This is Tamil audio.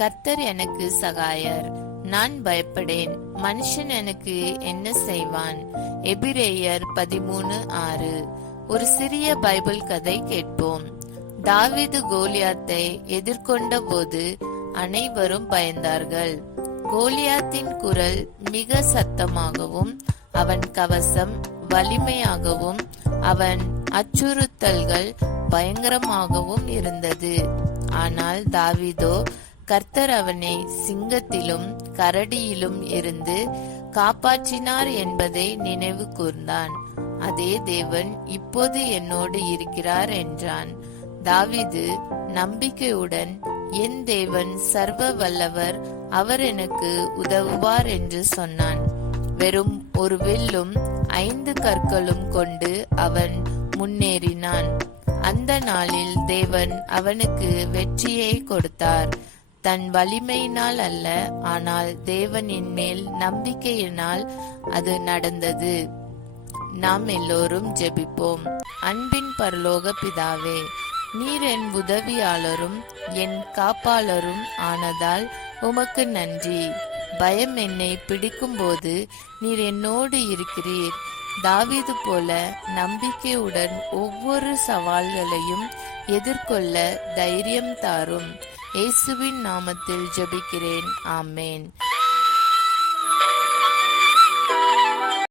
கர்த்தர் எனக்கு சகாயர், நான் பயப்படேன். மனுஷன் எனக்கு என்ன செய்வான்? எபிரேயர் 13:6. ஒரு சிறிய பைபிள் கதை கேட்போம். தாவீது கோலியாத்தை எதிர்கொண்ட போது அனைவரும் பயந்தார்கள். கோலியாத்தின் குரல் மிக சத்தமாகவும் அவன் கவசம் வலிமையாகவும் அவன் அச்சுறுத்தல்கள் பயங்கரமாகவும் இருந்தது. ஆனால் தாவீதோ, கர்த்தர் அவனை சிங்கத்திலும் கரடியிலும் இருந்து காப்பாற்றினார் என்பதை நினைவு கூர்ந்தான். அதே தேவன் இப்போது என்னோடு இருக்கிறார் என்றான். தாவீது நம்பிக்கையுடன், என் தேவன் சர்வ வல்லவர், அவர் எனக்கு உதவுவார் என்று சொன்னான். வெறும் ஒரு வில்லும் 5 கற்களும் கொண்டு அவன் முன்னேறினான். அந்த நாளில் தேவன் அவனுக்கு வெற்றியை கொடுத்தார். தன் வலிமையினால் அல்ல, ஆனால் தேவனின் மேல் நம்பிக்கையினால் அது நடந்தது. நாம் எல்லோரும் ஜெபிப்போம். அன்பின் பரலோக பிதாவே, நீர் என் உதவியாளரும் என் காப்பாளரும் ஆனதால் உமக்கு நன்றி. பயம் என்னை பிடிக்கும் போது நீர் என்னோடு இருக்கிறீர். தாவீது போல நம்பிக்கையுடன் ஒவ்வொரு சவால்களையும் எதிர்கொள்ள தைரியம் தாரும். இயேசுவின் நாமத்தில் ஜெபிக்கிறேன். ஆமேன்.